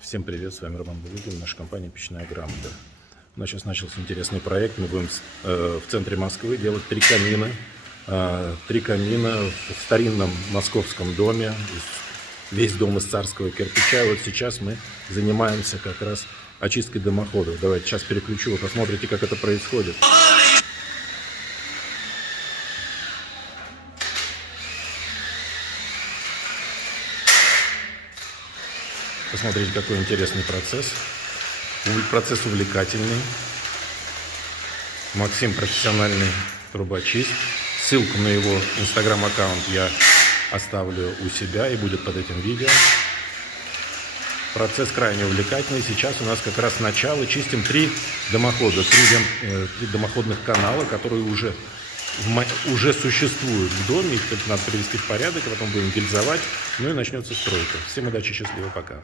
Всем привет, с вами Роман Булыгин, наша компания «Печная грамота». У нас сейчас начался интересный проект. Мы будем в центре Москвы делать три камина. Три камина в старинном московском доме. Весь дом из царского кирпича. Вот сейчас мы занимаемся как раз очисткой дымоходов. Давайте сейчас переключу, вы посмотрите, как это происходит. Посмотрите, какой интересный процесс. Процесс увлекательный. Максим профессиональный трубочист. Ссылку на его инстаграм-аккаунт я оставлю у себя и будет под этим видео. Процесс крайне увлекательный. Сейчас у нас как раз начало. Чистим три дымохода, три дымоходных канала, которые уже существуют в доме. Их надо привести в порядок, а потом будем гильзовать. Ну и начнется стройка. Всем удачи, счастливо, пока.